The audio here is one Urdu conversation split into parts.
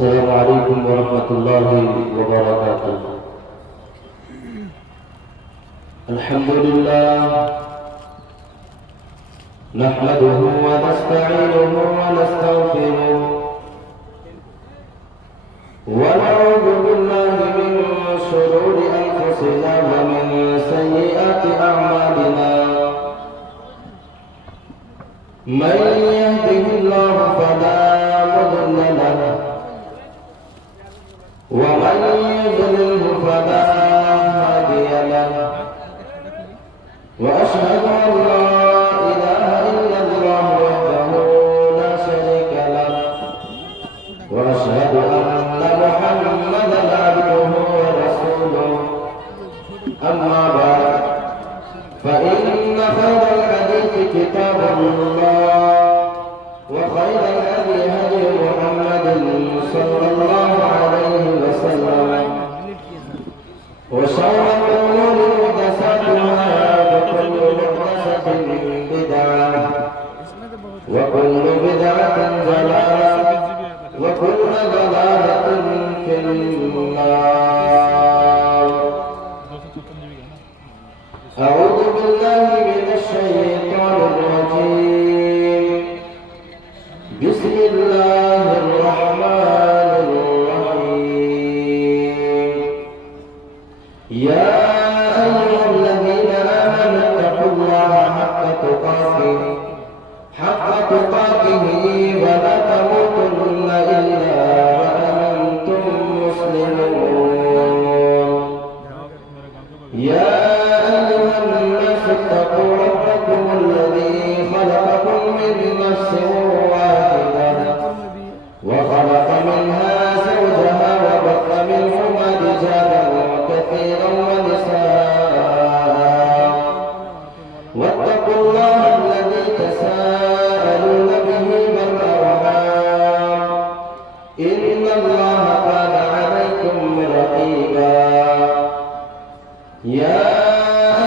السلام عليكم ورحمة الله وبركاته. الحمد لله نحمده ونستعينه ونستغفره ونعوذ بالله من شرور أنفسنا ومن سيئات أعمالنا. من يهده الله فلا مضل له ومن يضلله فلا هادي له، وأشهد أن لا إله إلا الله وحده لا شريك له، وأشهد أن محمدا عبده ورسوله. أما بعد، فإن خير الحديث كتاب الله، وخير الهدي هدي محمد صلى الله عليه وسلم، وشر الأمور محدثاتها، وكل محدثة بدعة، وكل بدعة ضلالة، وكل ضلالة في النار. أعوذ بالله من الشيطان الرجيم. بسم الله الرحمن الرحيم. يا أيها الذين آمنوا اتقوا الله حق تقاته ولا تموتن إلا وأنتم مسلمون. يا أيها الناس اتقوا ربكم الذي خلقكم من نفس واحدة وخلق منها زوجها وبث منهما رجالا كثيرا ونساء، واتقوا الله الذي تساءلون به والأرحام، إن الله كان عليكم رقيبا. يا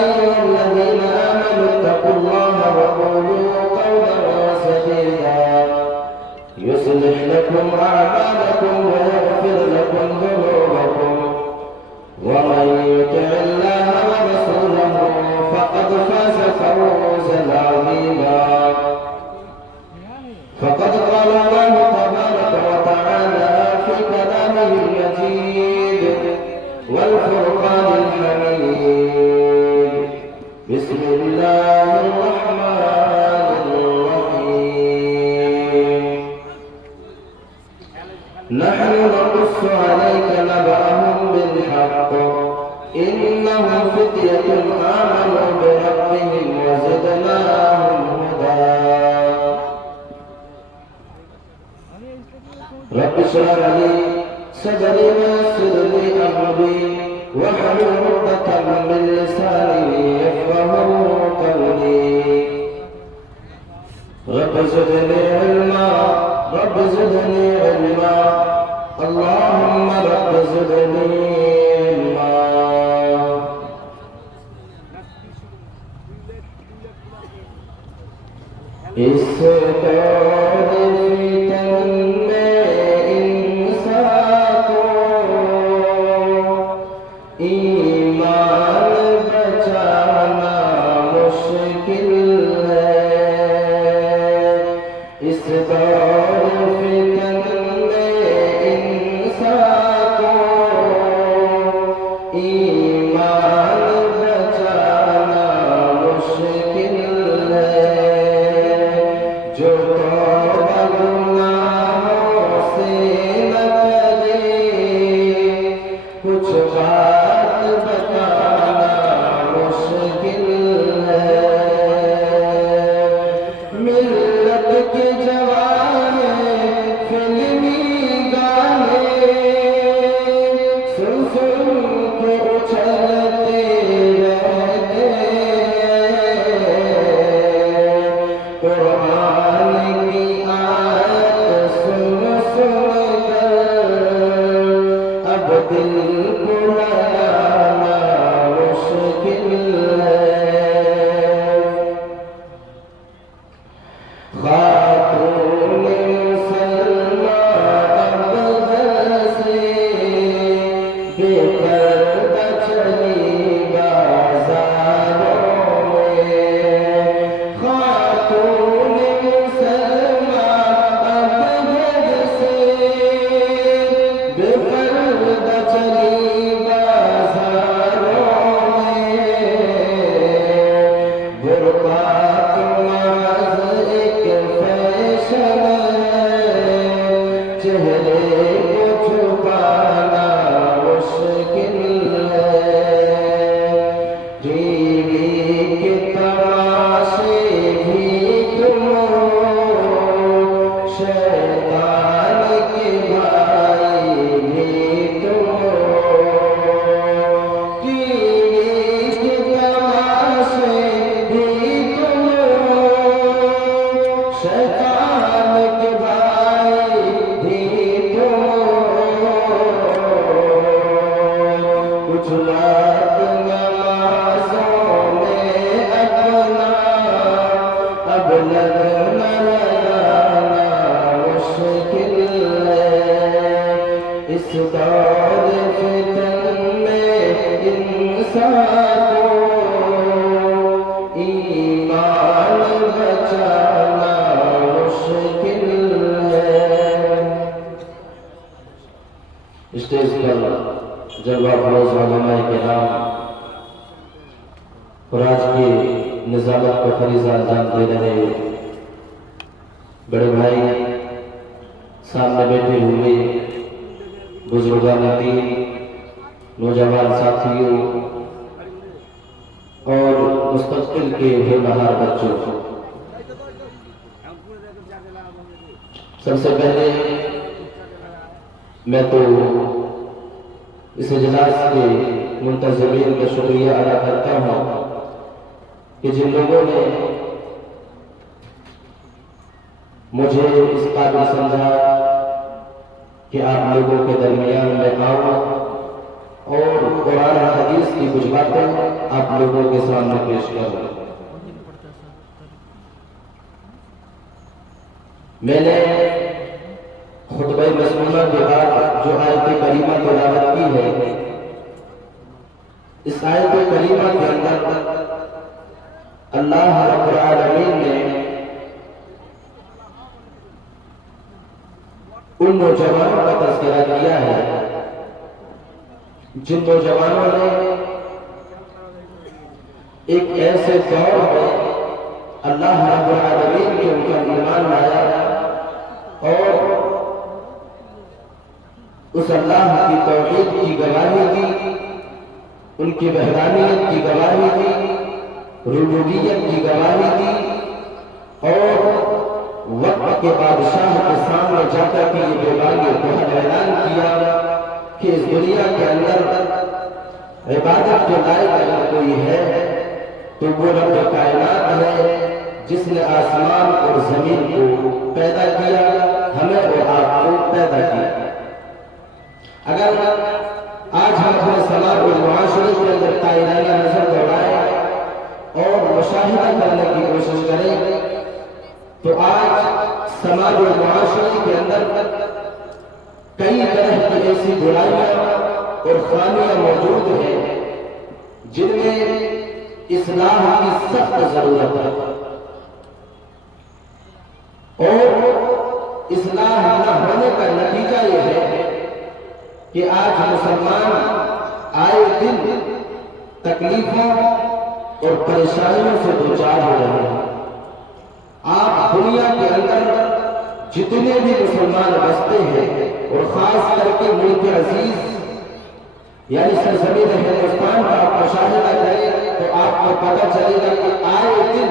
أيها الذين آمنوا اتقوا الله وقولوا قولا سديدا يصلح لكم أعمالكم ويغفر لكم ذنوبكم، ومن يطع الله ورسوله فقد فاز فوزا عظيما. فقد قال الله تبارك وتعالى في كلامه المجيد والفرقان الحميد. بسم الله الرحمن الرحيم. نحن نقص عليك نبأهم بالحق، إنهم فتية آمنوا بربهم وزدناهم هدى. رب اشرح لي صدري ويسر لي أمري واحلل عقدة من لساني يفقهوا قولي. رب زدني علما، رب زدني علما، اللهم رب زدني علما. اس دور فتن میں انسان کو ایمان بچانا مشکل ہے. اس دور فتن میں انسان کو ایمان بچانا مشکل ہے. جو توبہ گناہوں سے نہ کرے، کچھ بات بتانا مشکل ہے. ملت کے جوان فلمی گانے سن سن کے اچھلتے رہتے. قرآن کی آیت سن سن کر اب دل پرانا کو چھپانا مشکل ہے، ٹی وی کے تماشے بھی تم ہو، شیطان کے بھائی بھی تم ہو، ٹی وی کے تماشے بھی تم ہو، شیطان کے بھائی بھی تم ہو، کچھ لوگ نمازوں میں اپنا اب لگنا لگانا مشکل ہے، اس دور فتن میں انسان کو ایمان بچانا مشکل ہے۔ اسٹیج پر جلوہ افروز علماء کرام اور آج کی نظامت کا فریضہ انجام دے رہے بڑے بھائی، سامنے بیٹھے ہوئے بزرگان دین، نوجوان ساتھیوں اور مستقبل کے ہونہار بچوں، سب سے پہلے میں تو اس اجلاس کے منتظمین کا شکریہ ادا کرتا ہوں کہ جن لوگوں نے مجھے اس قابل سمجھا کہ آپ لوگوں کے درمیان میں آؤں اور قرآن و حدیث کی کچھ باتیں آپ لوگوں کے سامنے پیش کروں۔ میں نے خطبہ مسمونہ کے بعد جو آیت کریمہ تلاوت کی ہے، اس آیت کریمہ کے اندر اللہ رب العالمین نے ان نوجوانوں کا تذکرہ کیا ہے جن نوجوانوں نے ایک ایسے دور میں اللہ رب العالمین کے اوپر ایمان لایا اور اس اللہ کی توحید کی گواہی دی، ان کی وحدانیت کی گواہی دی، ربوبیت کی گواہی دی، اور وقت کے بادشاہ کے سامنے جا کر کے یہ بیگانگی کو اعلان کیا کہ اس دنیا کے اندر عبادت کے لائق اگر کوئی ہے تو وہ رب کائنات ہے جس نے آسمان اور زمین کو پیدا کیا، ہمیں اور آپ کو پیدا کیا۔ اگر آج ہم اپنے سماج اور معاشرے کے اندر تائرانہ نظر دوڑائیں اور مشاہدہ کرنے کی کوشش کریں تو آج سماج اور معاشرے کے اندر کئی طرح کی ایسی برائیاں اور خامیاں موجود ہیں جن میں اصلاح کی سخت ضرورت ہے، اور اصلاح نہ ہونے کا نتیجہ یہ ہے کہ آج مسلمان آئے دن تکلیفوں اور پریشانیوں سے دوچار ہو رہے ہیں۔ آپ دنیا کے اندر جتنے بھی مسلمان بستے ہیں اور خاص کر کے ملک عزیز یعنی سرزمین ہندوستان کا آپ مشاہدہ کریں تو آپ کو پتہ چلے گا کہ آئے دن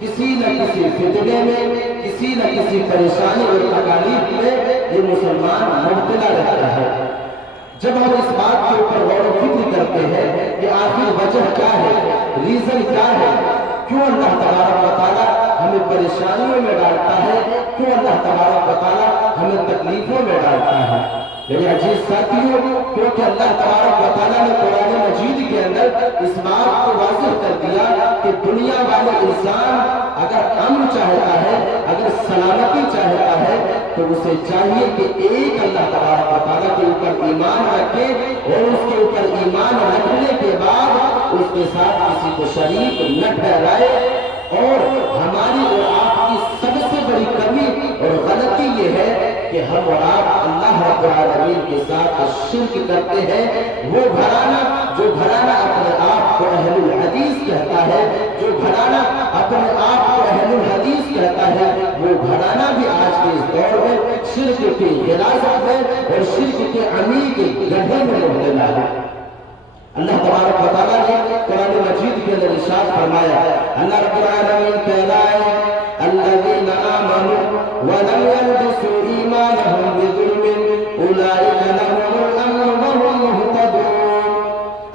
کسی نہ کسی فتنے میں، کسی نہ کسی پریشانی اور تکالیف میں یہ مسلمان مبتلا رہتا ہے۔ جب ہم اس بات کے اوپر غور و فکر کرتے ہیں کہ آخر وجہ کیا ہے، ریزن کیا ہے، کیوں اللہ تبارک و تعالیٰ ہمیں پریشانیوں میں ڈالتا ہے، کیوں اللہ تبارک و تعالیٰ ہمیں تکلیفوں میں ڈالتا ہے، میرے عزیز ساتھیوں، کیونکہ اللہ تبارک و تعالیٰ نے قرآن مجید کے اندر اس بات کو واضح کر دیا کہ دنیا والے انسان اگر امن چاہتا ہے، اگر سلامتی چاہتا ہے تو اسے چاہیے کہ ایک اللہ تبارک و تعالیٰ کے اوپر ایمان رکھے اور اس کے اوپر ایمان رکھنے کے بعد اس کے ساتھ کسی کو شریک نہ ٹھہرائے۔ اور ہماری اور آپ کی سب سے بڑی کمی اور غلطی یہ ہے کہ کہ ہم اور آپ اللہ رب العالمین کے ساتھ شرک کرتے ہیں، وہ گھرانہ جو گھرانہ اپنے آپ کو اہل الحدیث کہتا ہے، جو گھرانہ اپنے آپ کو اہل الحدیث کہتا ہے، وہ گھرانہ بھی آج کے اس دور میں شرک کی غلاظت میں اور شرک کے عمیق گڑھے میں مبتلا ہے۔ اللہ تبارک و تعالیٰ نے قرآن مجید کے اندر ارشاد فرمایا، اللہ رب العالمین کہتا ہے الذین آمنوا ولم يلبسوا ایمانهم بظلم اولئک لهم الامن وهم مہتدون۔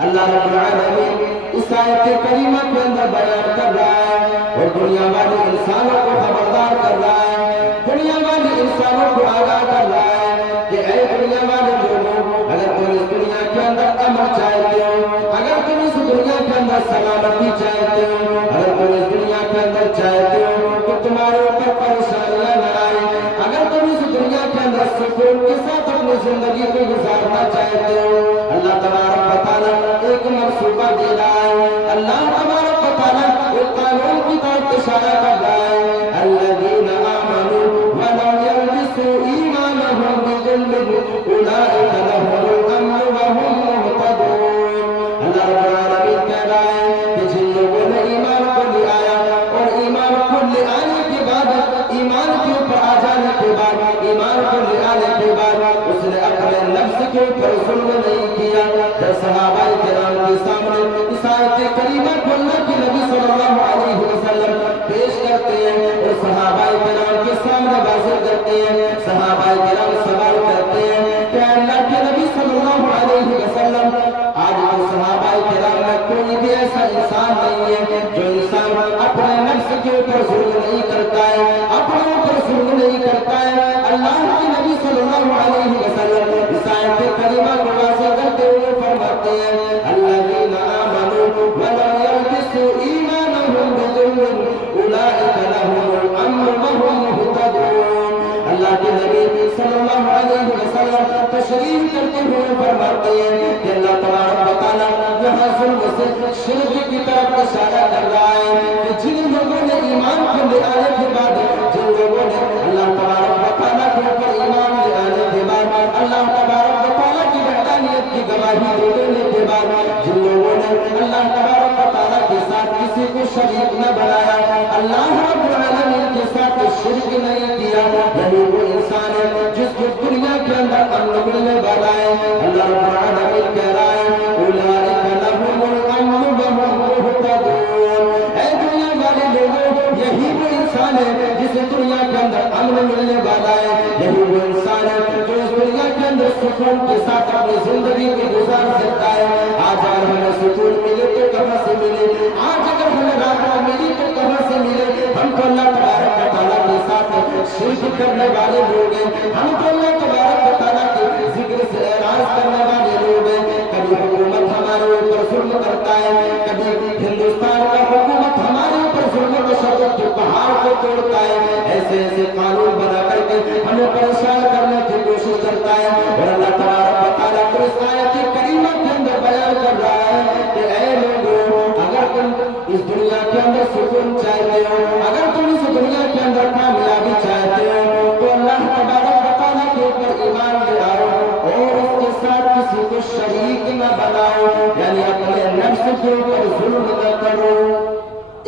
اللہ رب العالمین اس آیت کریمہ کے اندر بیان کر رہا ہے اور دنیا والے انسانوں کو خبردار کر رہا ہے، دنیا والے انسانوں کو آگاہ کر رہا ہے کہ اے دنیا والے لوگوں، اگر تم اس دنیا کے اندر امن چاہتے ہو، اگر تم اس دنیا کے اندر سلامتی چاہتے ہو، اگر تم اس دنیا کے اندر چاہتے ہو کہ تمہارے اوپر پریشانیاں نہ آئیں، اگر تم اس دنیا کے اندر سکون کے ساتھ اپنی زندگی کو گزارنا چاہتے ہو، اللہ تبارک و تعالیٰ ایک منصوبہ دے رہا ہے، اللہ تبارک و تعالیٰ ایک قانون کی طرف اشارہ کر رہا ہے، الذین آمنوا ولم یلبسوا ایمانهم بظلم اولئک لهم الامن وهم مہتدون۔ اللہ رب العالمین کہہ رہا ہے کہ جن لوگوں نے ایمان کو لے آیا اور ایمان کو لے آنے کے بعد، ایمان کے اوپر آ جانے کے بعد، ایمان کو لے آنے کے بعد اس نے اپنے نفس کے اوپر ظلم نہیں کیا۔ جب صحابہ کرام کے سامنے اس آیت کریمہ کو اللہ کے نبی صلی اللہ علیہ وسلم پیش کرتے ہیں اور صحابہ کرام کے سامنے واضح کرتے ہیں، صحابہ کرام سوال کرتے ہیں کہ اللہ کے نبی صلی اللہ علیہ وسلم، آج تو صحابہ کرام میں کوئی بھی ایسا انسان نہیں ہے جو انسان اپنے نفس کے اوپر ظلم نہیں کرتا ہے، اپنے اوپر ظلم نہیں کرتا ہے۔ اللہ کے نبی صلی اللہ علیہ وسلم اس آیت کریمہ کو واضح کرتے ہوئے فرماتے ہیں الذین آمنوا ولم یلبسوا ایمانهم بظلم اولئک لهم الامن وهم مہتدون۔ اللہ کے نبی صلی اللہ علیہ وسلم تشریح کرتے ہوئے فرماتے ہیں کہ اللہ تبارک و تعالیٰ یہاں ظلم سے شرک کی طرف اشارہ کر رہا ہے کہ جن لوگوں نے ایمان کو لے آنے کے بعد، جن لوگوں نے اللہ تبارک و تعالیٰ کے اوپر ایمان لے آنے کے بعد، اللہ تبارک و تعالیٰ کی وحدانیت کی گواہی دے دینے کے بعد، جن لوگوں نے اللہ تبارک و تعالیٰ کے ساتھ کسی کو شریک نہ بنایا، اللہ رب العالمین کے ساتھ شرک نہیں کیا، یہی وہ انسان ہے جس کو دنیا کے اندر امن ملنے والا ہے۔ اللہ رب العالمین کہہ رہا ہے اولئک لهم الامن وهم مہتدون۔ اے دنیا والے لوگوں، یہی وہ انسان ہے جسے دنیا کے اندر امن ملنے والا ہے، یہی وہ انسان ہے جو اس دنیا کے اندر سکون کے ساتھ اپنی زندگی کو گزار سکتا ہے۔ آج اگر ہمیں سکون ملے تو کہاں سے ملے، آج اگر ہمیں راحت ملی تو کہاں سے ملے؟ ہم تو اللہ تبارک و تعالیٰ کے ساتھ شرک کرنے والے لوگ ہیں، ہم تو اللہ تبارک و تعالیٰ کے ذکر سے اعراض کرنے والے لوگ ہیں۔ کبھی حکومت ہمارے اوپر ظلم کرتا ہے، کبھی ہندوستان کا حکومت ہمارے اوپر ظلم و تشدد کے پہاڑ کو توڑتا ہے، ایسے ایسے قانون بنا کر کے ہمیں پریشان کرنے کی کوشش کرتا ہے۔ اور اللہ تبارک و تعالیٰ کو اس آیت کریمہ کے اندر بیان کر رہا ہے کہ اے لوگوں، اگر تم اس دنیا کے اندر سکون چاہتے ہو، اگر تم اس دنیا کے اندر کامیابی چاہتے ہو، تو اللہ تبارک و تعالیٰ کے اوپر ایمان لے آؤ اور اس کے ساتھ کسی کو شریک نہ بناؤ، یعنی اپنے نفس کے اوپر ظلم نہ کرو۔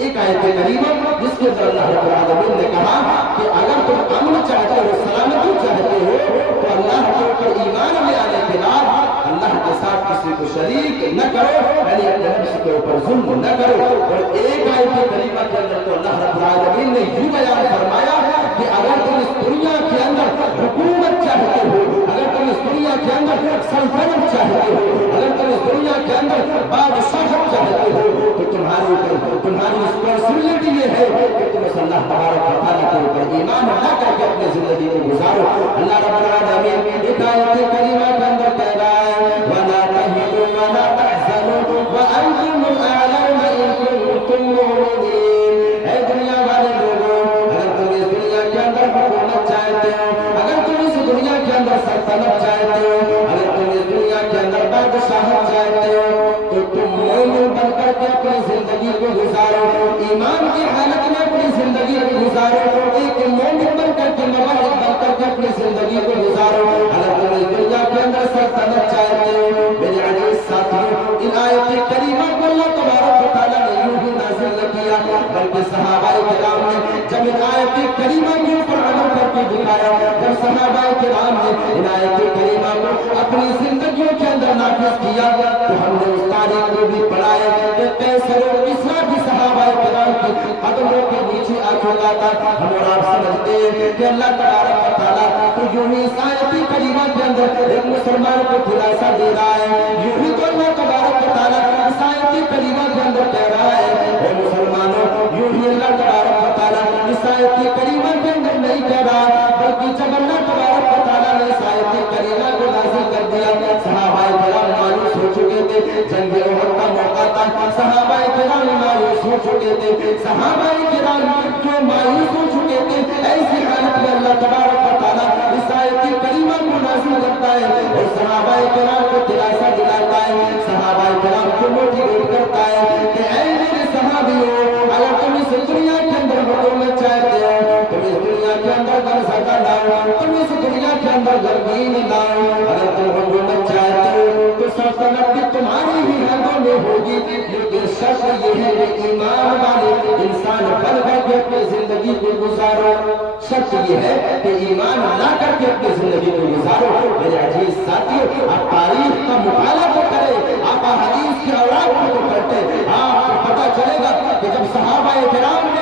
ایک آیت کریمہ جس کے اندر اللہ رب العالمین نے کہا کہ اگر تم امن چاہتے ہو، سلامتی چاہتے ہو، تو اللہ کے اوپر ایمان لے آنے کے بعد اللہ کے ساتھ کسی کو شریک نہ کرو، یعنی اپنے نفس کے اوپر ظلم نہ کرو۔ اور ایک آیت کریمہ کے اندر تو اللہ رب العالمین نے یہ بیان فرمایا کہ اگر تم اس دنیا کے اندر حکومت چاہتے ہو، اگر تم اس دنیا کے اندر سلطنت چاہتے ہو، اگر تم اس دنیا کے اندر بادشاہت چاہتے ہو، تو تمہارے اوپر تمہاری رسپانسبلٹی یہ ہے کہ تم اس اللہ تبارک و تعالیٰ کے اوپر ایمان لا کر کے اپنی زندگی کو گزارو۔ اللہ رب العالمین ایک آیت کریمہ کے اندر کہہ رہا ہے وَلَا تَهِنُوا وَلَا تَحْزَنُوا وَأَنْتُمُ الْأَعْلَوْنَ إِن كُنتُم مُّؤْمِنِينَ۔ اے دنیا والے لوگوں، اگر تم اس دنیا کے اندر حکومت چاہتے ہو، اگر تم اس دنیا کے اندر سلطنت چاہتے ہو، اگر تم اس دنیا کے اندر بادشاہت چاہتے ہو، تو تم مومن بن کر کے اپنی زندگی کو گزارو، ایمان کی حالت میں اپنی زندگی کو گزارو، ایک مومن بن کر کے مواحد بن کر کے اپنی زندگی کو گزارو۔ اگر تم اس دنیا کے اندر سلطنت چاہتے ہو میرے عزیز ساتھیوں، ان آیت کریمہ کو اللہ تبارک و تعالیٰ نے یوں ہی نازل نہ کیا بلکہ صحابہ کرام نے جب ان آیت کریمہ کے اوپر عمل کر کے دکھایا، جب صحابہ کرام نے ان آیت کریمہ کو اپنی زندگیوں کے اندر نافذ کیا تو ہم نے اس تاریخ کو بھی پڑھا ہے کہ کیسے وہ کسرا بھی صحابہ کرام کی قدموں کے نیچے آ چکا تھا۔ ہم اور آپ سمجھتے ہیں کہ اللہ تبارک و تعالیٰ تو یوں ہی اس آیت کریمہ کے اندر ایک مسلمان کو دلاسا دے رہا ہے، یوں ہی تو اللہ تبارک و تعالیٰ اس آیت کریمہ کے اندر کہہ رہا ہے اے مسلمانوں، یوں ہی اللہ تبارک و تعالیٰ اس آیت کریمہ کے اندر نہیں کہہ رہا بلکہ جب اللہ تبارک و تعالیٰ نے اس آیت کریمہ کو نازل کر دیا، صحابہ کرام مایوس ہو چکے تھے، جنگ احد کا موقع تھا، صحابہ کرام مایوس ہو چکے تھے، صحابہ کرام جو مایوس ہو چکے تھے، ایسی حالت میں اللہ تبارک و تعالیٰ اس آیت کریمہ کو نازل کرتا ہے اور صحابہ کرام کو دلاسا دلاتا ہے، صحابہ کرام کو موٹیویٹ کرتا ہے کہ اے میرے صحابیوں، اگر تم اس دنیا کے اندر حکومت چاہتے ہو، تم اس دنیا کے اندر غمزدہ لاؤ، تم اس دنیا کے اندر غمگین لاؤ، اگر تم حکومت چاہتے ہو تو سلطنت بھی تمہاری ہی ہاتھوں میں ہوگی، لیکن شرط یہ ہے کہ ایمان والے انسان بن کر کے اپنی زندگی کو گزارو، شرط یہ ہے کہ ایمان لا کر کے اپنی زندگی کو گزارو۔ میرے عزیز ساتھیوں، آپ تاریخ کا مطالعہ تو کریں، آپ حدیث کے اوراق کو تو پڑھتے، آپ کو پتہ چلے گا کہ جب صحابہ کرام نے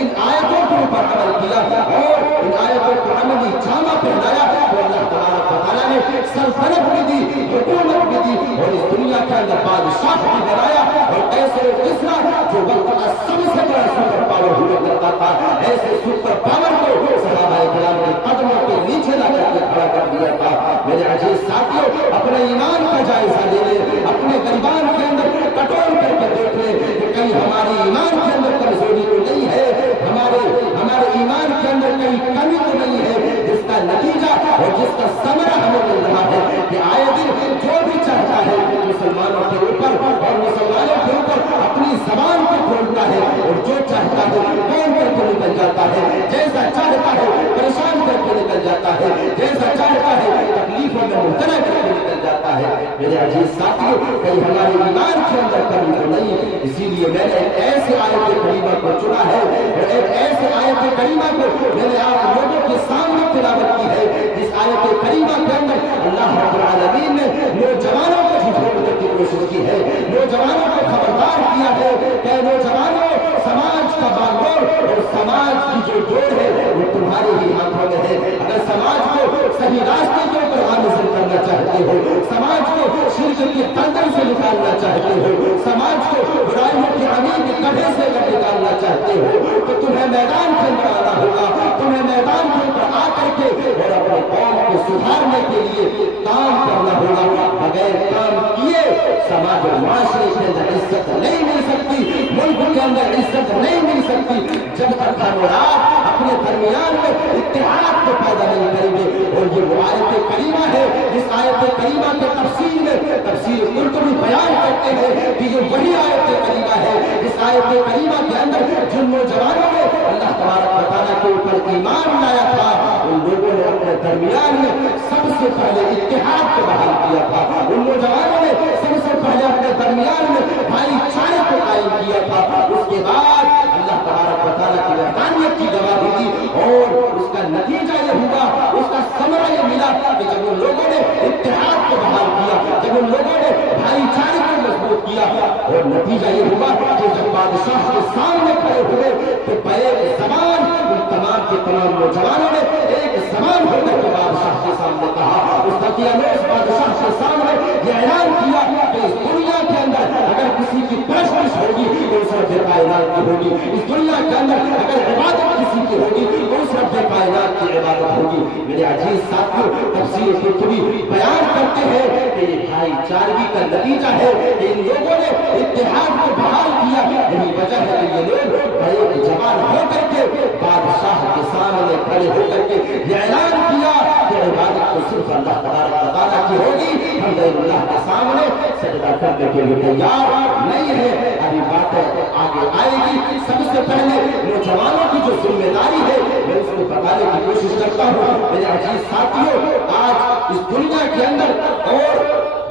ان آیتوں کے اوپر عمل کیا اور ان آیتوں کو عملی جامہ پہنایا تو اللہ تبارک و تعالیٰ نے سلطنت بھی دی، حکومت بھی دی اور اس دنیا کے اندر بادشاہ بھی بنایا، اور ایسے کسرا جو وقت کا سب سے بڑا سپر پاور ہوا کرتا تھا، ایسے سپر پاور کو صحابہ کرام کے قدموں کے نیچے لا کر کے کھڑا کر دیا تھا۔ میرے عزیز ساتھیوں، اپنے ایمان کا جائزہ لے لیں، اپنے غریبان کے اندر کٹور کر کے دیکھ لیں کہ کہیں ہماری ایمان کے اندر کمزوری تو نہیں ہے، ہمارے ایمان کے اندر کہیں کمی تو نہیں ہے، جس کا نتیجہ اور جس کا ثمرہ ہمیں مل رہا ہے کہ آئے دن جو بھی چاہتا ہے مسلمانوں کے اوپر اور مسلمانوں کے اوپر اپنی زبان کو کھولتا ہے اور جو چاہتا ہے بول کر کے نکل جاتا ہے، جیسا چاہتا ہے پریشان کر کے نکل جاتا ہے، جیسا چاہتا ہے تکلیفوں میں مبتلا کر کے نکل جاتا ہے۔ میرے عزیز ساتھیوں، کہیں ہمارے ایمان کے اندر کمی تو نہیں ہے، اسی لیے میں نے ایک ایسے آیت کریمہ کو چنا ہے اور ایک ایسے آیت کریمہ کو میں نے آپ لوگوں کے سامنے تلاوت کی ہے جس آیت کریمہ کے اندر اللہ رب العالمین نے نوجوانوں کو جھنجھوڑنے کی کوشش کی ہے، نوجوانوں کو خبردار کیا ہے کہ نوجوانوں، سماج کا باغور اور سماج کی جو جوڑ ہے وہ تمہارے ہی ہاتھوں میں ہے۔ اگر سماج کو صحیح راستے کے اوپر گامزن کرنا چاہتے ہو، سماج کو شرک کی تندر سے نکالنا چاہتے ہو، سماج کو برائیوں کے عمیق کڑھے سے نکالنا چاہتے ہو تو تمہیں میدان کے اندر آنا ہوگا، تمہیں میدان کے اوپر آ کر کے اور اپنے قوم کو سدھارنے کے لیے کام کرنا ہوگا۔ بغیر کام کیے سماج اور معاشرے کے اندر عزت نہیں مل سکتی، ملک کے اندر عزت نہیں مل سکتی جب تک ہم اور آپ اپنے درمیان میں اتحاد کو پیدا نہیں کریں گے۔ اور یہ وہ آیت کریمہ ہے جس آیت کریمہ کے تفسیر میں تفسیر قرطبی بیان کرتے ہیں کہ یہ وہی آیت کریمہ ہے جس آیت کریمہ کے اندر جن نوجوانوں نے اللہ تبارک و تعالیٰ کے اوپر ایمان لایا تھا ان لوگوں نے اپنے درمیان میں سب سے پہلے اتحاد کو بحال کیا تھا، ان نوجوانوں نے سب سے پہلے اپنے درمیان میں بھائی چارے کو قائم کیا تھا، اس کے بعد اللہ تبارک و تعالیٰ کی وحدانیت کی گواہی دی اور اس کا نتیجہ یہ ہوا، اس کا ثمرہ یہ ملا کہ جب ان لوگوں نے اتحاد کو بحال کیا، جب ان لوگوں نے بھائی چارے کو مضبوط کیا اور نتیجہ یہ ہوا کہ جب بادشاہ کے سامنے کھڑے ہوئے تو بیک زبان ان تمام کے تمام نوجوانوں نے ایک زبان ہو کر کے بادشاہ کے سامنے کہا، اس اس بادشاہ کے سامنے یہ اعلان کیا کہ اس دنیا کے اندر اگر کسی کی پرستش ہوگی تو اس رب کائنات کی ہوگی، اس دنیا کے اندر اگر عبادت کسی کی ہوگی تو اس رب کائنات کی عبادت ہوگی۔ میرے عزیز ساتھیوں، تفسیر قرطبی بیان کرتے ہیں کہ یہ بھائی چارگی کا نتیجہ ہے کہ ان لوگوں نے اتحاد کو بحال کیا، یہی وجہ ہے کہ یہ لوگ بڑے جوان ہو کر کے بادشاہ کے سامنے کھڑے ہو کر کے یہ اعلان کیا کہ عبادت تو صرف اللہ تبارک و تعالیٰ کی ہوگی، ہم غیر اللہ کے سامنے سجدہ کرنے کے لیے تیار نہیں ہے. ابھی باتیں آگے آئے گی. سب سے پہلے نوجوانوں کی جو ذمہ داری ہے میں اس کو بتانے کی کوشش کرتا ہوں. میرے عزیز ساتھیوں، آج اس دنیا کے اندر اور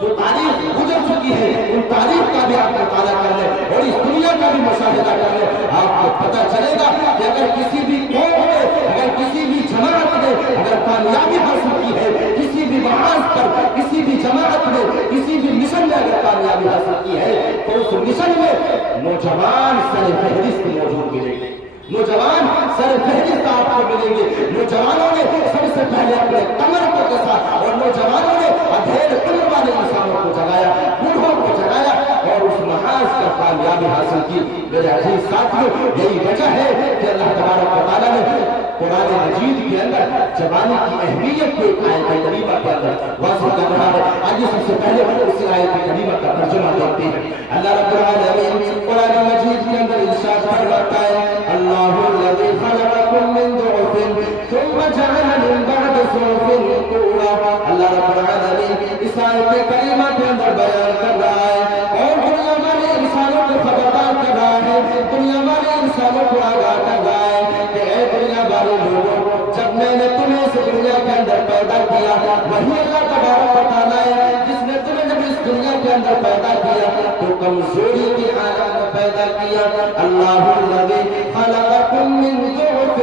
جو تاریخ گزر چکی ہے ان تاریخ کا بھی آپ مطالعہ کر لیں اور اس دنیا کا بھی مشاہدہ کر لیں. آپ کو پتہ چلے گا کہ اگر کسی بھی قوم نے، اگر کسی بھی جماعت نے اگر کامیابی حاصل کی ہے، کسی بھی محاذ پر کسی بھی جماعت نے، کسی بھی مشن میں اگر کامیابی حاصل کی ہے تو اس مشن میں نوجوان سر فہرست موجود ملیں گے. نوجوان سر فہرست آپ کو ملیں گے. نوجوانوں نے سب سے پہلے اپنے کمر کو کسا اور نوجوانوں نے ادھیڑ عمر والے انسانوں کو جگایا، بوڑھوں کو جگایا اور اس محاذ کا کامیابی حاصل کی. میرے عزیز ساتھیوں، یہی وجہ ہے کہ اللہ تبارک و تعالیٰ نے قرآن مجید کے اندر جوانی کی اہمیت کو ایک آیت کریمہ کے اندر واضح کر رہا ہے. آئیے سب سے پہلے اس آیت کریمہ کا ترجمہ دیکھتے ہیں. اللہ رب العالمین قرآن مجید کے اندر ارشاد فرماتا ہے: اللہ الذی خلقکم من ضعف ثم جعل من بعد ضعف قوة. اللہ رب العالمین اس آیت کریمہ کے اندر بیان کر رہا ہے اور دنیا والے انسانوں کو خبردار کر رہا ہے، دنیا والے انسانوں کو آگاہ کر رہا ہے کہ اے دنیا والے لوگوں، جب میں نے تمہیں اس دنیا کے اندر پیدا کیا، وہی اللہ تبارک و تعالیٰ ہے جس نے تمہیں جب اس دنیا کے اندر پیدا کیا تو کمزوری کی حالت میں پیدا کیا. اللہ الذی خلقکم من ضعف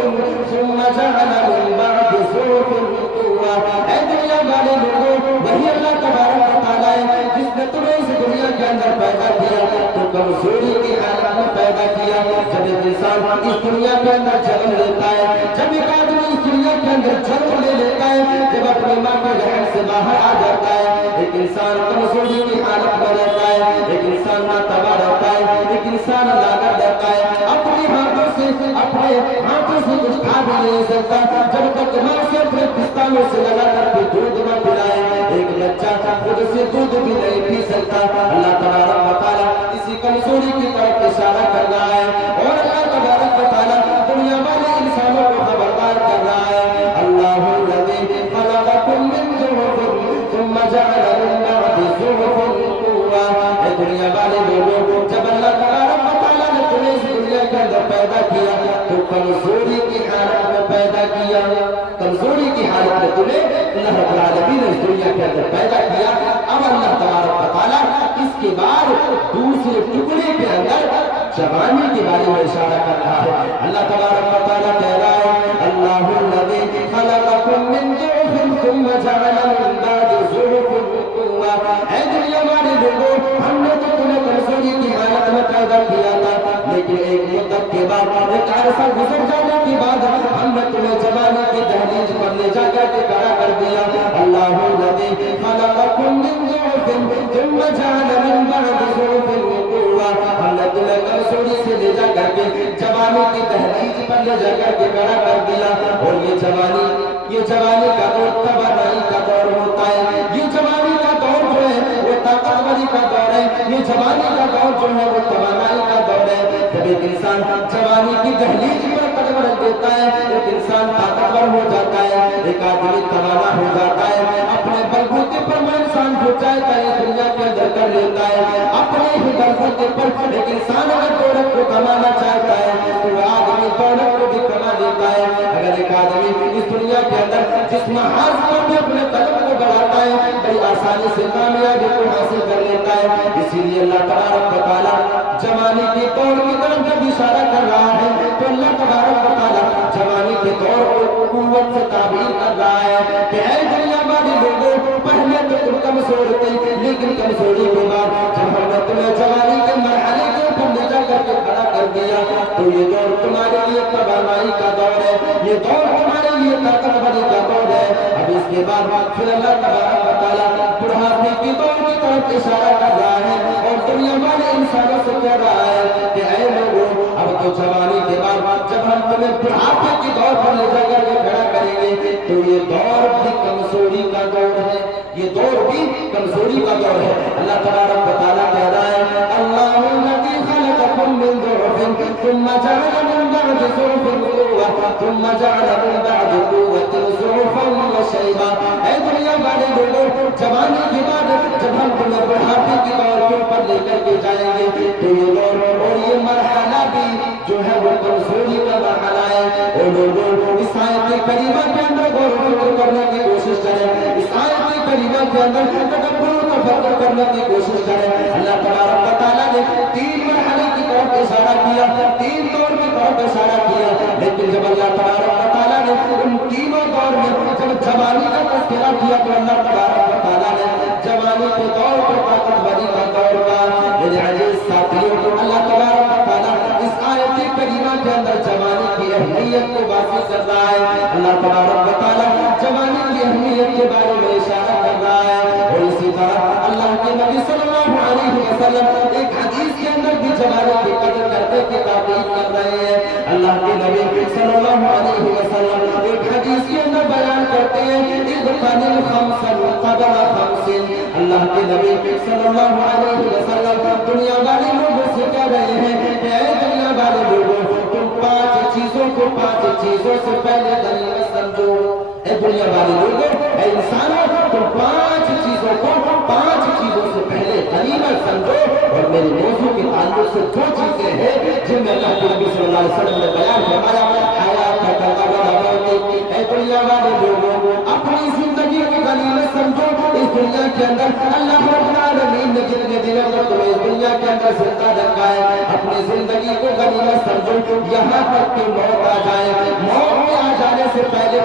ثم جعل من بعد ضعف قوة. اے دنیا والے لوگوں، وہی اللہ تبارک و تعالیٰ ہے جس نے تمہیں اس دنیا کے اندر پیدا کیا تو کمزوری کی حالت میں پیدا کیا. جب ایک انسان اس دنیا کے اندر جنم لیتا ہے، جب ایک آدمی اس دنیا کے اندر جنم لے لیتا ہے، جب اپنی ماں کے رحم سے باہر آ جاتا ہے، ایک انسان کمزوری کی حالت میں رہتا ہے، ایک انسان ناتواں رہتا ہے، ایک انسان لاغر رہتا ہے، اپنے ہاتھوں سے کچھ کھا بھی نہیں سکتا جب تک ماں سے اپنے پستانوں سے لگا کر کے دودھ نہ پلائے. ایک بچہ خود سے دودھ بھی نہیں پی سکتا. اللہ تبارک و تعالیٰ اسی کمزوری کی طرف اشارہ کر رہا ہے اور اللہ تبارک و تعالیٰ دنیا والے انسانوں کو خبردار کر رہا ہے. اللہ الذی خلقکم من ضعف ثم جعل من بعد ضعف قوة. اے دنیا والے لوگوں، جب اللہ تبارک و تعالیٰ نے تمہیں اس دنیا کے اندر پیدا کیا تو کمزوری کی حالت میں پیدا کیا. کمزوری کی حالت میں تمہیں اللہ رب العالمین نے اس دنیا کے اندر پیدا کیا. اب اللہ تبارک و تعالیٰ اس کے بعد دوسرے ٹکڑے کے اندر جوانی کے بارے میں اشارہ کر رہا ہے. اللہ تبارک و تعالیٰ کہہ رہا ہے: اللہ الذی خلقکم من ضعف ثم جعل من بعد ضعف قوة. اے دنیا والے لوگوں، ہم نے تو تمہیں کمزوری کی حالت میں پیدا کیا تھا، لیکن ایک مدت کے بعد، ایک عرصہ گزر جانے کے بعد ہم نے تمہیں جوانی کی دہلیز پر لے جا کر کے کھڑا کر دیا. اللہ الذی خلقکم من ضعف ثم جعل من بعد ضعف قوة. ہم نے تمہیں کمزوری سے لے جا کر کے جوانی کی دہلیز پر لے جا کر کے کھڑا کر دیا. اور یہ جوانی کا دور توانائی کا دور ہوتا ہے. یہ جوانی کا دور جو ہے وہ طاقتوری کا دور ہے. یہ جوانی کا دور جو ہے وہ توانائی کا دور ہے. جب ایک انسان جوانی کی دہلیز پر قدم رکھ دیتا ہے، ایک انسان طاقتور ہو جاتا ہے، ایک آدمی توانا ہو جاتا ہے، اپنے بلبوتے پر وہ انسان جو چاہتا ہے دنیا کے اندر کر لیتا ہے. اپنے ہی بلبوتے پر ایک انسان اگر دولت کو کمانا چاہتا ہے تو وہ آدمی دولت کو بھی کما لیتا ہے. اگر ایک آدمی اس دنیا کے اندر جس محاذ پر بھی اپنے قدم کو بڑھاتا ہے بڑی آسانی سے کامیابی کو حاصل کر لیتا ہے. اسی لیے اللہ تبارک و تعالیٰ جوانی کے دور کی طرف جب اشارہ کر رہا ہے تو اللہ تبارک و تعالیٰ جوانی کے دور کو قوت سے تعبیر کر رہا ہے کہ اے دنیا والے لوگوں، پہلے تو تم کمزور تھے، لیکن کمزوری کے بعد جب ہم نے تمہیں جوانی کے مرحلے کے اوپر لے جا کر کے کھڑا کر دیا تو یہ دور تمہارے لیے توانائی کا دور ہے، یہ دور تمہارے لیے طاقتوری کا دور ہے. اب اس کے بعد پھر اللہ تبارک و تعالیٰ بڑھاپے کے دور کی طرف اشارہ کر رہا ہے اور دنیا والے انسانوں سے کہہ رہا ہے کہ اے لوگوں، اب تو جوانی کے بعد جب ہم تمہیں بڑھاپے کے دور پر لے جا کر کے کھڑا کریں گے تو یہ دور بھی کمزوری کا دور ہے، یہ دور بھی کمزوری کا دور ہے. اللہ تبارک و تعالیٰ کہہ رہا ہے: اللہ الذی خلقکم من ضعف ثم جعل من بعد ضعف قوة ثم جعل من بعد قوة ضعفا وشیبا. اے دنیا والے لوگوں، جوانی کے بعد بڑھتے جائیں گے تو یہ دور اور یہ مرحلہ بھی جو ہے وہ کمزوری کا مرحلہ ہے. اور لوگوں اس آیت کریمہ کے اندر غور و فکر کرنے کی کوشش کریں, اس آیت کریمہ کے اندر تدبر و تفکر کرنے کی کوشش کریں. اللہ تبارک و تعالیٰ نے 3 مرحلے کی طرف اشارہ کیا, 3 دور کی طرف اشارہ کیا, لیکن جب اللہ تبارک و تعالیٰ نے ان تینوں دور میں جب جوانی کا تذکرہ کیا تو اللہ تبارک و تعالیٰ نے جوانی کے دور کو طاقتوری کا دور کا. میرے عزیز ساتھیوں, اللہ تبارک و تعالیٰ اس آیت کریمہ کے اندر جوانی کی اہمیت کو واضح کر رہا ہے. اللہ تبارک و تعالیٰ جوانی کی اہمیت کے بارے میں اشارہ کر رہا ہے. اور اسی طرح اللہ کے نبی صلی اللہ علیہ وسلم ایک حدیث کے اندر بھی جوانی کی قدر کرنے کی تاکید کر رہے ہیں. اللہ کے نبی صلی اللہ علیہ وسلم ایک حدیث کے اندر بیان کرتے ہیں اللہ کے نبی صلی اللہ علیہ وسلم دنیا والے لوگوں سے کہہ رہے ہیں کہ اے دنیا والے لوگوں, تم 5 چیزوں کو 5 چیزوں سے پہلے غنیمت سمجھو. اے دنیا والے لوگوں, اے انسانوں, تم 5 چیزوں کو 5 چیزوں سے پہلے غنیمت سمجھو. اور میرے موضوع کے تعلق سے 2 چیزیں ہیں جن میں اللہ کے نبی صلی اللہ علیہ وسلم نے بیان فرمایا حیات کا اے دنیا والے لوگوں, اپنی زندگی کو غنیمت سمجھو. اس دنیا کے اندر اللہ رب العالمین نے جتنے دنوں تک تمہیں اس دنیا کے اندر زندہ رکھا ہے, اپنی زندگی کو غنیمت سمجھو یہاں تک کہ موت آ جائے. موت میں آ جانے سے پہلے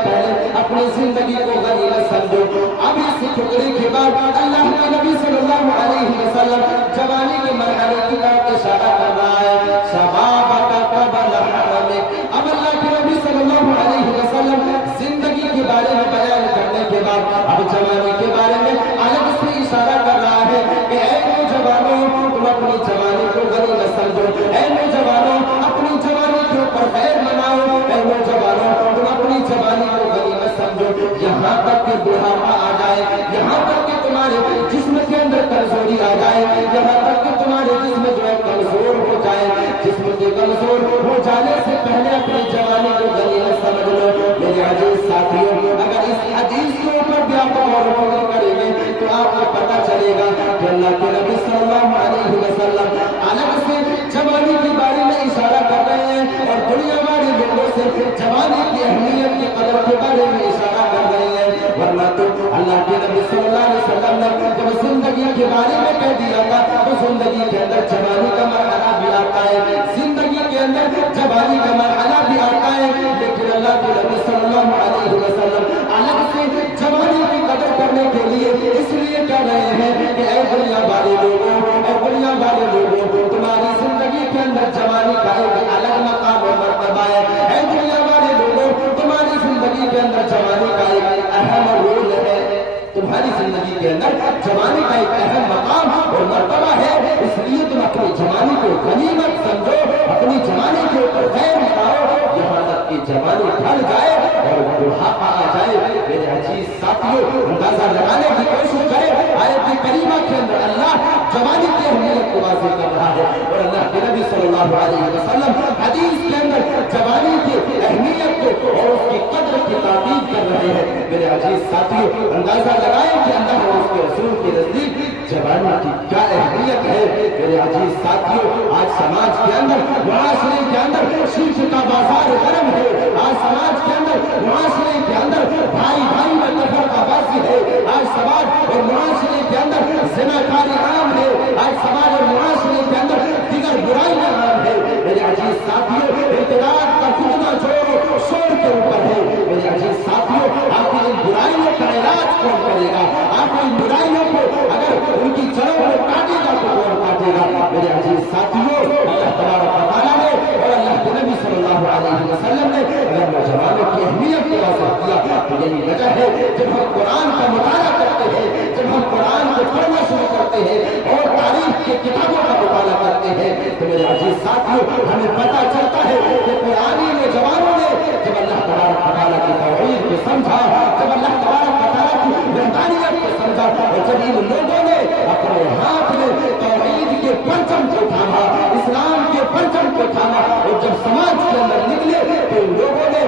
اپنی زندگی کو غنیمت سمجھو. اب اس ٹکڑے کے بعد اللہ کے نبی صلی اللہ علیہ وسلم جوانی کے مرحلے کی طرف اشارہ کر رہا ہے. شباب کا قبل حرم. اب اللہ کے نبی صلی اللہ علیہ وسلم زندگی کے بارے میں بیان کرنے کے بعد اب جوانی کے بارے میں الگ سے اشارہ کر رہا ہے کہ اے نوجوانوں, تم اپنی جوانی کو غنیمت سمجھو. اے نوجوانوں, اپنی جوانی کے اوپر خیر مناؤ. اے نوجوانوں, تم اپنی جوانی کو غنیمت سمجھو یہاں تک کہ بڑھاپا آ جائے, یہاں تک کہ تمہارے جسم کے اندر کمزوری آ جائے, یہاں تک کہ تمہارے جسم جو ہے کمزور ہو جائے. جسم کے کمزور ہو جانے سے پہلے اپنی جوانی کو غنیمت سمجھ لو. میرے عزیز ساتھیوں, اگر اس حدیث کے اوپر بھی آپ غور و فکر کریں گے تو آپ کو پتہ چلے گا کہ اللہ کے نبی صلی اللہ علیہ وسلم الگ سے جوانی کے بارے میں اشارہ کر رہے ہیں اور دنیا والے لوگوں سے جوانی کی اہمیت کی قدر کے بارے میں اشارہ کر رہے ہیں. ورنہ تو اللہ کے نبی صلی اللہ علیہ وسلم نے جب زندگی کے بارے میں کہہ دیا تھا تو زندگی کے اندر جوانی کا مرحلہ بھی آتا ہے, زندگی کے اندر جوانی کا مرحلہ بھی آتا ہے. لیکن اللہ کے نبی صلی اللہ علیہ وسلم الگ سے جوانی کی قدر کرنے کے لیے اس لیے کہہ رہے ہیں کہ اے دنیا والے لوگوں, اے دنیا والے لوگوں, تمہاری زندگی کے اندر جوانی کا ایک الگ مقام و مرتبہ ہے. اے دنیا والے لوگوں, تمہاری زندگی کے اندر جوانی کا ایک اہم رول ہے. تمہاری زندگی کے اندر جوانی کا ایک اہم مقام اور مرتبہ ہے. اس لیے تم اپنی جوانی کو غنیمت سمجھو, اپنی جوانی کے اوپر خیر مٹاؤ یہاں تک کہ جوانی ڈھل جائے اور بڑھاپا آ جائے. میرے عزیز ساتھیوں, اندازہ لگانے کی کوشش کریں آیت کریمہ کے اندر اللہ جوانی کی اہمیت کو واضح کر رہا ہے اور اللہ کے نبی صلی اللہ علیہ وسلم حدیث کے اندر جوانی کی اہمیت کو اور اس کی قدر کی تعریف کر رہے ہیں. میرے عزیز ساتھیوں, اندازہ لگائیں کہ اللہ اور اس کے رسول کے نزدیک جوانی کی کیا اہمیت ہے. میرے عزیز ساتھیوں, آج سماج کے اندر, معاشرے کے اندر شرک کا بازار گرم ہے. آج سماج کے اندر, معاشرے کے اندر بھائی بھائی میں تفرقہ بازی ہے. آج سماج اور معاشرے کے اندر زناکاری عام ہے. آج سماج اور معاشرے کے اندر دیگر برائیاں عام ہے. میرے عزیز ساتھیوں, اعتراض کا فتنہ چھوڑو شور کے اوپر ہے. میرے عزیز ساتھیوں, آپ کی ان برائیوں کا علاج کون کرے گا؟ آپ ان برائیوں کو اگر ان کی جڑوں کو کاٹے گا تو کون کاٹے گا؟ میرے عزیز ساتھیوں, اللہ تبارک و تعالیٰ نے اور اللہ کے نبی صلی اللہ علیہ وسلم نے اگر نوجوانوں کی اہمیت کو واضح کیا تو یہی وجہ ہے جب ہم قرآن کا مطالعہ کرتے ہیں, جب ہم قرآن کو پڑھنا شروع کرتے ہیں اور تاریخ کی کتابوں کا مطالعہ کرتے ہیں تو میرے عزیز ساتھیوں, ہمیں پتہ چلتا ہے کہ قرآنی نوجوانوں نے جب اللہ تبارک و تعالیٰ کی توحید کو سمجھا, جب اللہ تبارک و تعالیٰ کی وحدانیت کو سمجھا اور جب ان لوگوں نے اپنے ہاتھ میں توحید کے پرچم کو تھاما, اسلام کے پرچم کو تھاما اور جب سماج کے اندر نکلے تو ان لوگوں نے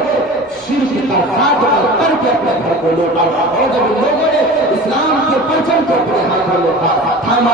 شرک کا خاتمہ کر کے اپنے گھر کو لوٹا اور جب ان لوگوں نے اسلام کے پرچم کو اپنے ہاتھوں میں تھاما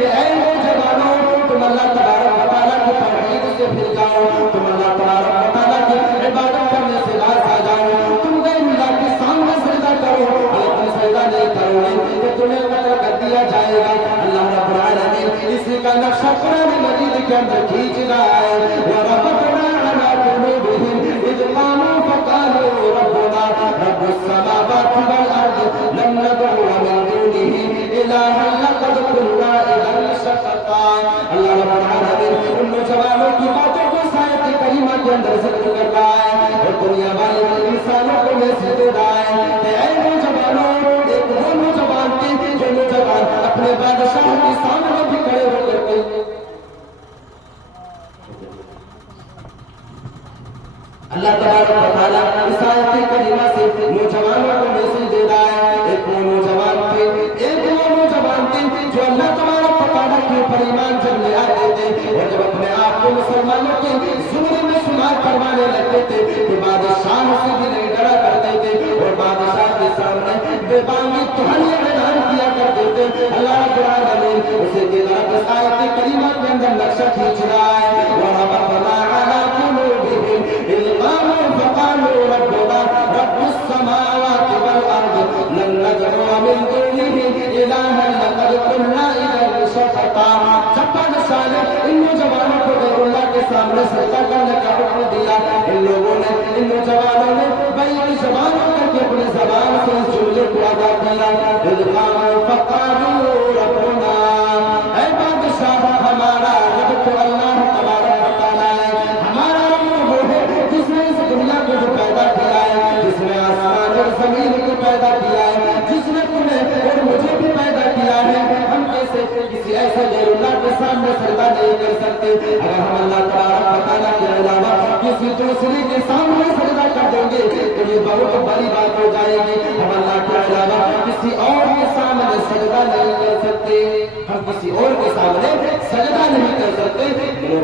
کہ اے نوجوانوں تم اللہ تبارک و تعالیٰ کی توحید سے پھر جاؤ، تم اللہ تبارک و تعالیٰ کی عبادت کرنے سے باز آ جاؤ، تم غیر اللہ کے سامنے سجدہ کرو، اگر تم سجدہ نہیں کرو گے تو تمہیں قتل کر دیا جائے گا۔ اللہ رب العالمین اسی کا نقشہ قرآن مجید کے اندر کھینچ رہا ہے، وَرَبَطْنَا عَلَىٰ قُلُوبِهِمْ إِذْ قَامُوا فَقَالُوا رَبُّنَا رَبُّ السَّمَاوَاتِ وَالْأَرْضِ لَن نَّدْعُوَ مِن دُونِهِ إِلَٰهًا لَّقَدْ قُلْنَا إِذًا شَطَطًا۔ اللہ رب العالمین ان نوجوانوں کی باتوں کو اس آیت کریمہ کے اندر ذکر کر رہا ہے اور دنیا والے انسانوں کو میسج دے رہا ہے کہ اے نوجوانوں، ایک وہ نوجوان تھے جو نوجوان اپنے بادشاہ کے سامنے بھی کھڑے ہو کر کے اللہ تبارک و تعالیٰ اس آیت کریمہ سے نوجوانوں کو میسج دے رہا ہے۔ ایک وہ نوجوان تھے جو اللہ تبارک و تعالیٰ کے اوپر ایمان جلنے آتے تھے اور جب اپنے آپ کو مسلمانوں کے زمرے میں شمار کروانے لگتے تھے تو بادشاہ سے بھی نہیں ڈرا کرتے تھے اور بادشاہ کے سامنے بے بانگی توہین اعلان کیا کرتے تھے۔ اللہ رب العالمین اسے کے طرف اس آیت کریمہ کے اندر نقشہ کھینچ رہا ہے، وَرَبَطْنَا عَلَىٰ قُلُوبِهِمْ إِذْ قَامُوا فَقَالُوا رَبُّنَا رَبُّ السَّمَاوَاتِ وَالْأَرْضِ لَن نَّدْعُوَ مِن دُونِهِ إِلَٰهًا لَّقَدْ قُلْنَا إِذًا شَطَطًا۔ جب بادشاہ نے ان نوجوانوں کو غیر اللہ کے سامنے سجدہ کرنے کا حکم دیا، ان لوگوں نے، ان نوجوانوں نے بھائی کی زبان کر کے اپنی زبان سے اس جملے کو ادا کیا، إِذْ قَامُوا فَقَالُوا رَبُّنَا، اے بادشاہ ہمارا رب تو اللہ تبارک و تعالیٰ ہے، ہمارا رب تو وہ ہے جس نے اس دنیا کو جو پیدا کیا ہے، جس نے آسمان اور زمین کو پیدا کیا ہے، جس نے تمہیں اور مجھے بھی پیدا کیا ہے۔ ہم کیسے کسی ایسے غیر اللہ کے سامنے سجدہ نہیں کر سکتے؟ اگر ہم اللہ تبارک و تعالیٰ کے علاوہ کسی دوسرے کے سامنے سجدہ کر دیں گے تو یہ بہت بڑی بات ہو جائے گی۔ ہم اللہ کے علاوہ کسی اور کے سامنے سجدہ نہیں کر سکتے، ہم کسی اور کے سامنے سجدہ نہیں کر سکتے۔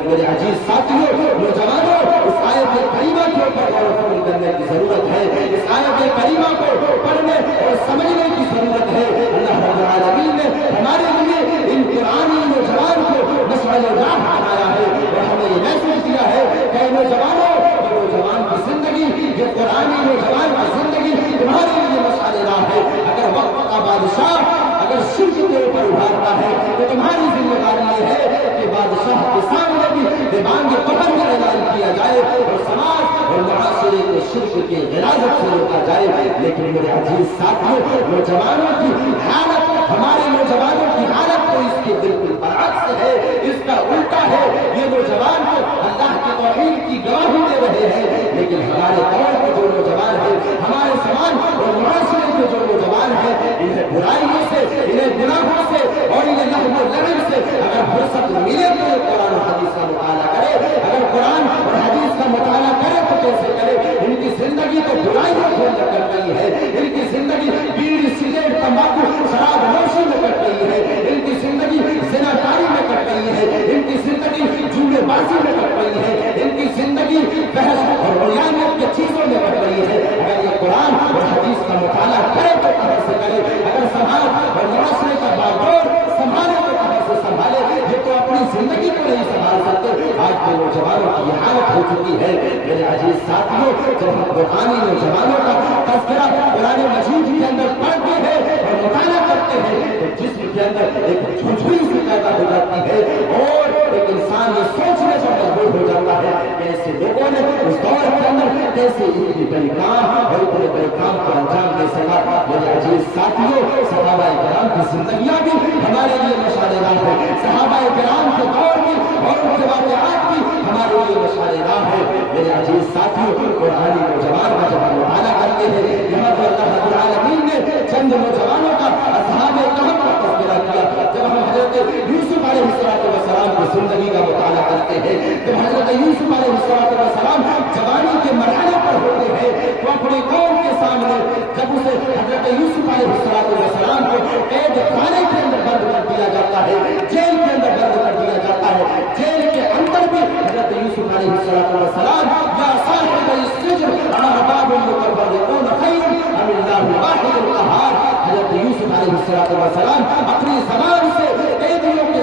میرے عزیز ساتھیوں، نوجوانوں، اس آیت کریمہ کے اوپر غور و فکر کرنے کی ضرورت ہے، اس آیت کریمہ کو پڑھنے اور سمجھنے کی ضرورت ہے۔ اللہ رب العالمین نے ہمارے لیے ان قرآنی نوجوان کو مشعل راہ بنایا ہے اور ہمیں یہ محسوس کیا ہے کہ نوجوانوں، یہ نوجوان کی زندگی، یہ قرآنی نوجوان کی زندگی تمہارے لیے مشعل راہ ہے۔ اگر وقت کا بادشاہ اگر شرک کے اوپر ابھارتا ہے تو تمہاری ذمہ داری یہ ہے کہ بادشاہ کے سامنے بھی دیوان کے پکڑ کا اعلان کیا جائے اور سماج اور معاشرے کو شرک کے غلاظت سے روکا جائے۔ لیکن میرے عزیز ساتھیوں، نوجوانوں کی حالت، ہمارے نوجوانوں کی حالت تو اس کے بالکل برعکس ہے، اس کا الٹا ہے۔ یہ نوجوان تو اللہ کی توحید کی گواہی دے رہے ہیں، لیکن ہمارے دور کے جو نوجوان ہیں، ہمارے سماج اور معاشرے کے جو نوجوان ہیں، انہیں برائیوں سے، انہیں گناہوں سے اور انہیں لہو و لعب سے اگر فرصت ملے تو یہ قرآن و حدیث کا مطالعہ کرے۔ اگر قرآن اور حدیث کا مطالعہ کرے تو کیسے کرے؟ ان کی زندگی تو برائیوں کے اندر کٹ گئی ہے، ان کی زندگی بیڑی، سگریٹ، تمباکو، شراب نوشی میں کٹ گئی ہے، ان کی زندگی زناکاری میں کٹ گئی ہے، ان کی زندگی جوئے بازی میں کٹ گئی ہے، ان کی زندگی بحث اور رویانیت کی چیزوں میں کٹ گئی ہے۔ اگر یہ قرآن اور حدیث کا مطالعہ کرے تو کہاں سے کرے؟ اگر سماج اور معاشرے کا باغور سنبھالے تو کہاں سے سنبھالے؟ یہ تو اپنی زندگی کو نہیں سنبھال سکتے۔ آج کے نوجوانوں کی یہ حالت ہو چکی ہے۔ میرے عزیز ساتھیوں، جب ہم روحانی نوجوانوں کا تذکرہ قرآن مجید کے اندر پڑھتے ہیں اور مطالعہ کرتے ہیں تو جسم کے اندر ایک جھنجھوئی سی پیدا ہو جاتی ہے اور ایک انسان یہ سوچنے پر مجبور ہو جاتا ہے کہ ایسے لوگوں نے اس دور کے اندر کیسے اتنی بڑی کام اور اتنے بڑے کام کو انجام دے سکا۔ میرے عزیز ساتھیوں، صحابہ کرام کی زندگیاں بھی ہمارے لیے مشعل راہ ہے، صحابہ کرام کے دور بھی اور ان کے واقعات بھی ہمارے لیے مشعل راہ ہے۔ میرے عزیز ساتھیوں، قرآنی نوجوان کا جب ہم مطالعہ کرتے ہیں، یہاں پر اللہ رب العالمین نے چند نوجوانوں کا اصحاب کہف کا تذکرہ کیا۔ جب ہم حضرت یوسف علیہ السلام کی زندگی کا مطالعہ کرتے ہیں تو حضرت یوسف علیہ السلام جوانی کے مرحلے پر ہوتے ہیں تو اپنی قوم کے سامنے جب اسے حضرت یوسف علیہ السلام کو قید خانے کے اندر بند کر دیا جاتا ہے، جیل کے اندر بند کر دیا جاتا ہے، جیل کے اندر بھی حضرت یوسف علیہ السلام یا صاحب السجن ارباب متفرقون خیر ام اللہ الواحد القہار، حضرت یوسف علیہ السلام اپنی زبان سے قیدیوں کے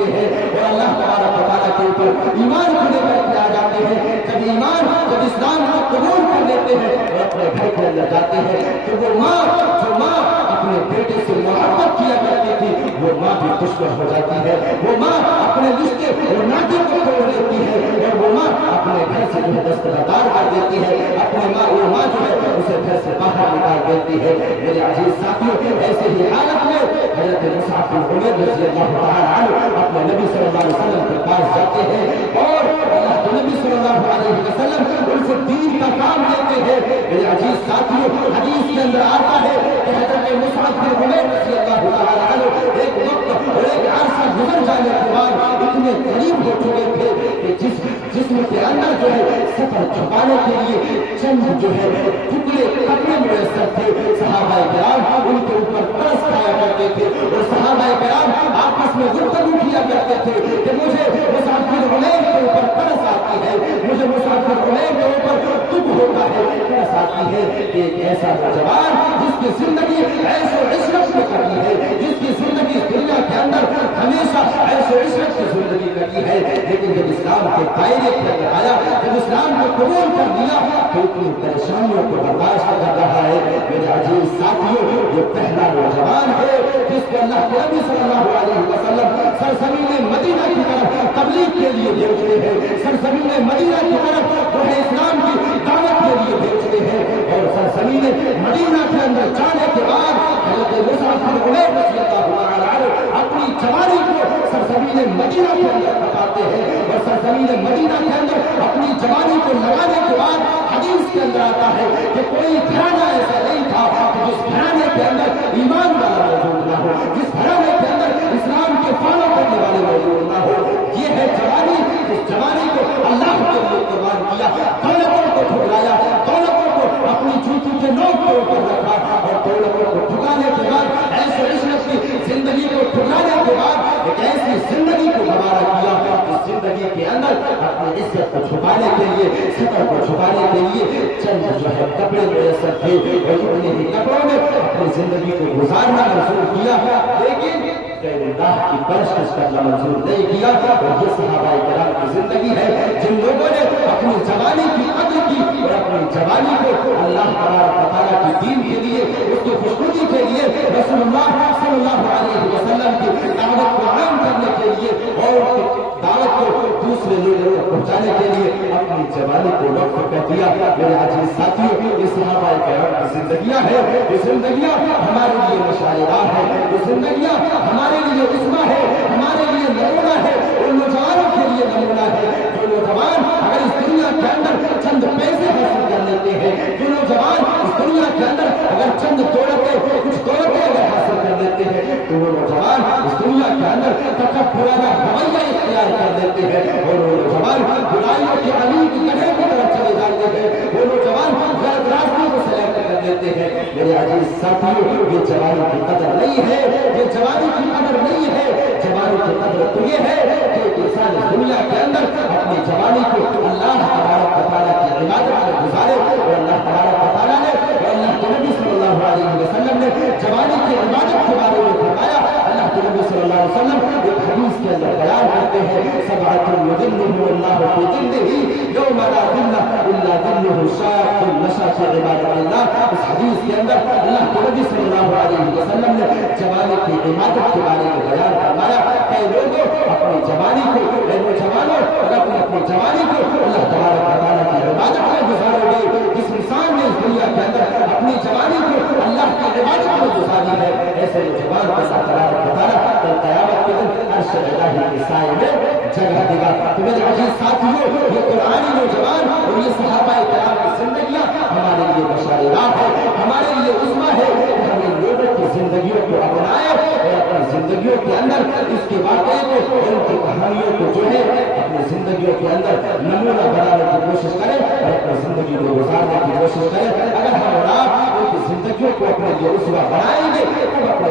دیتے ہیں اور اللہ تبارک و تعالیٰ کے اوپر ایمان کھلے کر کے آ جاتے ہیں. جب اسلام کو قبول کر لیتے ہیں اور اپنے گھر کے اندر جاتے ہیں تو وہ ماں اپنے بیٹے سے محبت کیا کرتی تھی وہ ماں بھی دشمن ہو جاتی ہے. وہ ماں اپنے رشتے اور ناطے کو توڑ دیتی ہے اور وہ ماں اپنے گھر سے جو ہے دستبردار کر دیتی ہے. وہ ماں جو ہے اسے گھر سے باہر نکال دیتی ہے. میرے عزیز ساتھیوں ایسے ہی حالت میں حضرت مصعب بن عمیر رضی اللہ تعالیٰ عنہ اپنے نبی صلی اللہ علیہ وسلم کے پاس جاتے ہیں اور اللہ کے نبی صلی اللہ علیہ وسلم ان سے دین کا کام لیتے ہیں. میرے عزیز ساتھیوں حدیث کے اندر آتا ہے کہ حضرت مصعب بن عمیر رضی اللہ تعالیٰ عنہ ایک وقت اور ایک عرصہ گزر جانے کے بعد اتنے قریب ہو چکے تھے کہ جسم کے اندر جو ہے سفر چھپانے کے لیے چند جو ہے ٹکڑے کپڑے میسر تھے. صحابہ کرام ان کے اوپر ترس کھایا کرتے تھے اور صحابہ کرام آپس میں گفتگو کیا کرتے تھے کہ مجھے مصعب بن عمیر کے اوپر ترس آتی ہے, مجھے مصعب بن عمیر کے اوپر دکھ ہوتا ہے, ترس آتی ہے کہ ایک ایسا نوجوان جس کی زندگی عیش و عشرت میں کٹی ہے, جس کی زندگی دنیا کے اندر ہمیشہ عیش و عشرت کی زندگی کٹی ہے, لیکن جب اسلام کے دائرے کے اندر آیا, جب اسلام کو قبول کر دیا تو اتنی پریشانیوں کو برداشت کر رہا ہے. میرے عزیز ساتھیوں یہ پہلا نوجوان ہے جس کو اللہ کے نبی صلی اللہ علیہ وسلم سرزمین مدینہ کی طرف تبلیغ کے لیے بھیجتے ہیں, سرزمین مدینہ کی طرف جو ہے اسلام کی دعوت کے لیے بھیجتے ہیں. اور سرزمین مدینہ کے اندر جانے کے بعد حضرت مصعب بن عمیر رضی اللہ عنہ اپنی جوانی کو سرزمین مدینہ کے اندر بتاتے ہیں اور سرزمین مدینہ کے اندر اپنی جوانی کو لگانے کے بعد حدیث کے اندر آتا ہے کہ کوئی گھرانہ ایسا نہیں تھا کہ جس گھرانے کے اندر ایمان والا موجود نہ ہو, جس گھرانے کے اندر اسلام کے فالو کرنے والے موجود نہ ہو. یہ ہے جوانی, اس جوانی کو اللہ کے لیے قربان کیا, دولتوں کو ٹھکرایا, دولتوں کو اپنی جوتی کے نوک کے اوپر رکھا اور دولتوں کو ٹھکانے کے بعد ایسے عشرت کی زندگی کو ٹھکرانے کے بعد ایک ایسی زندگی کو گوارا کیا جس زندگی کے اندر اپنی عزت کو چھپانے کے لیے, سطر کو چھپانے کے لیے چند جو ہے کپڑے میسر تھے اور اتنے ہی کپڑوں میں اپنی زندگی کو گزارنا منظور کیا, لیکن غیر اللہ کی پرستش کرنا منظور نہیں کیا. اور یہ صحابہ کرام کی زندگی ہے جن لوگوں نے اپنی جوانی کی قدر کی اور اپنی جوانی کو اللہ تبارک و تعالیٰ کی دین کے لیے, اس کی خوشنودی کے لیے, رسول اللہ صلی اللہ علیہ وسلم کی دعوت کو عام کرنے کے لیے اور دعوت کو دوسرے لوگوں تک پہنچانے کے لیے اپنی جوانی کو وقف کر دیا. میرے عزیز ساتھیوں یہ صحابہ کرام کی زندگیاں ہیں, یہ زندگیاں ہمارے لیے مشعل راہ ہے, یہ زندگیاں ہمارے لیے عصمہ ہے, ہمارے لیے نمونہ ہے, اور نوجوانوں کے لیے نمونہ ہے. جو نوجوان اگر اس دنیا کے اندر چند پیسے حاصل کر لیتے ہیں, جو نوجوان اس دنیا کے اندر اگر چند کچھ دولتیں اگر حاصل کر لیتے ہیں تو وہ نوجوان اس دنیا کے اندر تکبرانہ رویہ اختیار کر لیتے ہیں اور وہ نوجوان برائیوں کے علی کی گڑھے کی طرف چلے جاتے ہیں, وہ نوجوان غلط راستے کو سلیکٹ کر لیتے ہیں. میرے عزیز ساتھیوں یہ جوانی کی قدر نہیں ہے, یہ جوانی کی قدر نہیں ہے. جوانی کی قدر تو یہ ہے کہ انسان اس دنیا کے اندر اپنی جوانی کو اللہ تبارک و تعالیٰ کی عبادت میں گزارے اور اللہ تبارک و تعالیٰ نے اور اللہ کے نبی صلی اللہ علیہ وسلم نے جوانی کی عبادت کے بارے میں فرمایا. اللہ کے نبی صلی اللہ علیہ وسلم ایک حدیث کے اندر بیان کرتے ہیں سبعۃ یظلهم اللہ فی ظلہ یوم لا ظل الا ظلہ شاب نشأ فی عبادۃ اللہ. اس حدیث کے اندر اللہ کے نبی صلی اللہ علیہ وسلم نے جوانی کی عبادت کے بارے میں بیان فرمایا کہ لوگوں اپنی جوانی کو, نوجوانوں اور اپنی جوانی کو اللہ تبارک و تعالیٰ کی عبادت میں گزارو گے. جس انسان نے اس دنیا کے اندر اپنی جوانی کو اللہ کی عبادت میں گزاری ہے ایسے نوجوان کو اللہ تبارک و تعالیٰ کل قیامت کے دن عرش الہی کے سائے میں جگہ دے گا. تو میرے عزیز ساتھیوں یہ قرآنی نوجوان اور یہ صحابہ کرام کی زندگیاں ہمارے لیے مشعل راہ ہے, ہمارے لیے عصمہ ہے. ہم ان لوگوں کی زندگیوں کو اپنائیں اور اپنی زندگیوں کے اندر اس کے واقعے کو اور ان کی کہانیوں کو جو ہے اپنی زندگیوں کے اندر نمونہ بنانے کی کوشش کریں اور اپنی زندگی کو گزارنے کی کوشش کریں. اگر ہم اور آپ ان کی زندگیوں کو اپنے لیے اسوہ بنائیں گے تو اپنے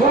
2